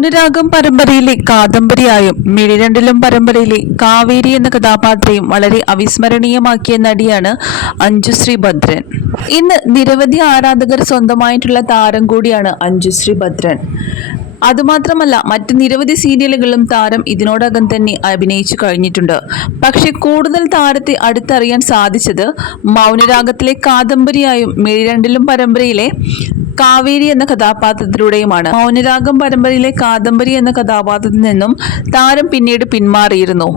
മൗനരാഗം പരമ്പരയിലെ കാദംബരിയായും മിഴിരണ്ടിലും പരമ്പരയിലെ കാവേരി എന്ന കഥാപാത്രയും വളരെ അവിസ്മരണീയമാക്കിയ നടിയാണ് അഞ്ജുശ്രീ ഭദ്രൻ ഇന്ന് നിരവധി ആരാധകർ സ്വന്തമായിട്ടുള്ള താരം കൂടിയാണ് അഞ്ജുശ്രീ ഭദ്രൻ അതുമാത്രമല്ല മറ്റ് നിരവധി സീരിയലുകളിലും താരം ഇതിനോടകം തന്നെ അഭിനയിച്ചു കഴിഞ്ഞിട്ടുണ്ട്. പക്ഷെ കൂടുതൽ താരത്തെ അടുത്തറിയാൻ സാധിച്ചത് മൗനരാഗത്തിലെ കാദംബരിയായും മിഴിരണ്ടിലും പരമ്പരയിലെ കാവേരി എന്ന കഥാപാത്രത്തിലൂടെയുമാണ്. മൗനരാഗം പരമ്പരയിലെ കാദംബരി എന്ന കഥാപാത്രത്തിൽ നിന്നും താരം പിന്നീട് പിന്മാറിയിരുന്നു.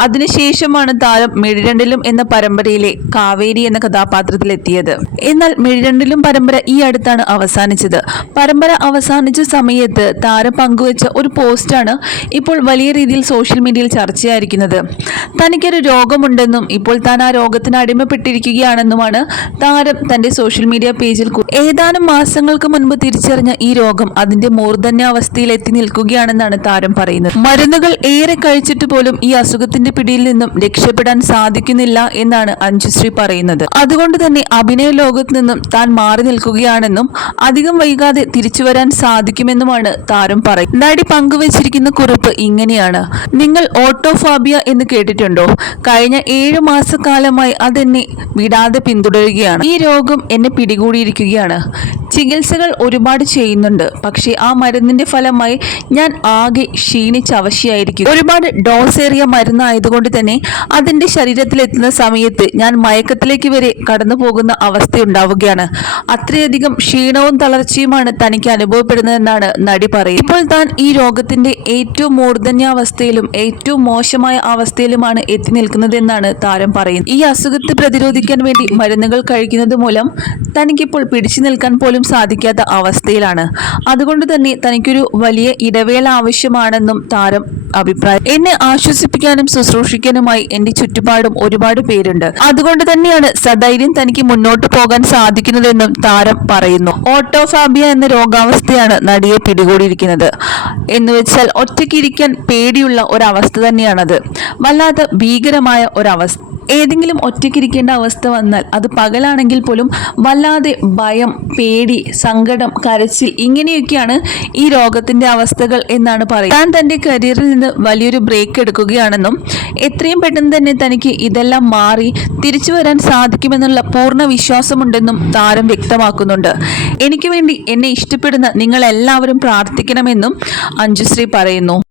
അതിനുശേഷമാണ് താരം മിഴിരണ്ടിലും എന്ന പരമ്പരയിലെ കാവേരി എന്ന കഥാപാത്രത്തിലെത്തിയത്. എന്നാൽ മിഴിരണ്ടിലും പരമ്പര ഈ അടുത്താണ് അവസാനിച്ചത്. പരമ്പര അവസാനിച്ച സമയത്ത് താരം പങ്കുവച്ച ഒരു പോസ്റ്റാണ് ഇപ്പോൾ വലിയ രീതിയിൽ സോഷ്യൽ മീഡിയയിൽ ചർച്ചയായിരിക്കുന്നത്. തനിക്കൊരു രോഗമുണ്ടെന്നും ഇപ്പോൾ താൻ ആ രോഗത്തിന് അടിമപ്പെട്ടിരിക്കുകയാണെന്നുമാണ് താരം തന്റെ സോഷ്യൽ മീഡിയ പേജിൽ ഏതാനും മാസങ്ങൾക്ക് മുൻപ് തിരിച്ചറിഞ്ഞ ഈ രോഗം അതിന്റെ മൂർധന്യാവസ്ഥയിൽ എത്തി നിൽക്കുകയാണെന്നാണ് താരം പറയുന്നത്. മരുന്നുകൾ ഏറെ കഴിച്ചിട്ട് പോലും ഈ അസുഖത്തിന്റെ പിടിയിൽ നിന്നും രക്ഷപ്പെടാൻ സാധിക്കുന്നില്ല എന്നാണ് അഞ്ജുശ്രീ പറയുന്നത്. അതുകൊണ്ട് തന്നെ അഭിനയ ലോകത്ത് നിന്നും താൻ മാറി നിൽക്കുകയാണെന്നും അധികം വൈകാതെ തിരിച്ചു വരാൻ സാധിക്കുമെന്നുമാണ് താരം പറയുന്നത്. നടി പങ്കുവച്ചിരിക്കുന്ന കുറിപ്പ് ഇങ്ങനെയാണ്. നിങ്ങൾ ഓട്ടോഫാബിയ എന്ന് കേട്ടിട്ടുണ്ടോ? കഴിഞ്ഞ ഏഴു മാസക്കാലമായി അതെന്നെ വിടാതെ പിന്തുടരുകയാണ്. ഈ രോഗം എന്നെ പിടികൂടിയിരിക്കുകയാണ്. ചികിത്സകൾ ഒരുപാട് ചെയ്യുന്നുണ്ട്. പക്ഷേ ആ മരുന്നിന്റെ ഫലമായി ഞാൻ ആകെ ക്ഷീണിച്ച അവശയായിരിക്കും ഒരുപാട് ഡോസേറിയ മരുന്ന് ആയതുകൊണ്ട് തന്നെ അതിന്റെ ശരീരത്തിലെത്തുന്ന സമയത്ത് ഞാൻ മയക്കത്തിലേക്ക് വരെ കടന്നു പോകുന്ന അവസ്ഥയുണ്ടാവുകയാണ് അത്രയധികം ക്ഷീണവും തളർച്ചയുമാണ് തനിക്ക് അനുഭവപ്പെടുന്നതെന്നാണ് നടി പറയുന്നത്. ഇപ്പോൾ താൻ ഈ രോഗത്തിന്റെ ഏറ്റവും മൂർധന്യാവസ്ഥയിലും ഏറ്റവും മോശമായ അവസ്ഥയിലുമാണ് എത്തി നിൽക്കുന്നതെന്നാണ് താരം പറയുന്നത്. ഈ അസുഖത്തെ പ്രതിരോധിക്കാൻ വേണ്ടി മരുന്നുകൾ കഴിക്കുന്നത് മൂലം തനിക്കിപ്പോൾ പിടിച്ചു നിൽക്കാൻ പോലും സാധിക്കാത്ത അവസ്ഥയിലാണ്. അതുകൊണ്ട് തന്നെ തനിക്കൊരു വലിയ ഇടവേള ആവശ്യമാണെന്നും താരം അഭിപ്രായം എന്നെ ആശ്വസിപ്പിക്കാനും ശുശ്രൂഷിക്കാനുമായി എന്റെ ചുറ്റുപാടും ഒരുപാട് പേരുണ്ട്. അതുകൊണ്ട് തന്നെയാണ് സധൈര്യം തനിക്ക് മുന്നോട്ട് പോകാൻ സാധിക്കുന്നതെന്നും താരം പറയുന്നു. ഓട്ടോഫാബിയ എന്ന രോഗാവസ്ഥയാണ് നടിയെ പിടികൂടിയിരിക്കുന്നത്. എന്ന് വെച്ചാൽ ഒറ്റയ്ക്കിരിക്കാൻ പേടിയുള്ള ഒരവസ്ഥ തന്നെയാണത്. വല്ലാത്ത ഭീകരമായ ഒരവസ്ഥ ഏതെങ്കിലും ഒറ്റയ്ക്കിരിക്കേണ്ട അവസ്ഥ വന്നാൽ അത് പകലാണെങ്കിൽ പോലും വല്ലാതെ ഭയം പേടി സങ്കടം കരച്ചിൽ ഇങ്ങനെയൊക്കെയാണ് ഈ രോഗത്തിന്റെ അവസ്ഥകൾ എന്നാണ് പറയുന്നത്. താൻ തന്റെ കരിയറിൽ നിന്ന് വലിയൊരു ബ്രേക്ക് എടുക്കുകയാണെന്നും എത്രയും പെട്ടെന്ന് തന്നെ തനിക്ക് ഇതെല്ലാം മാറി തിരിച്ചു വരാൻ സാധിക്കുമെന്നുള്ള പൂർണ വിശ്വാസമുണ്ടെന്നും താരം വ്യക്തമാക്കുന്നുണ്ട്. എനിക്ക് വേണ്ടി എന്നെ ഇഷ്ടപ്പെടുന്ന നിങ്ങൾ എല്ലാവരും പ്രാർത്ഥിക്കണമെന്നും അഞ്ജുശ്രീ പറയുന്നു.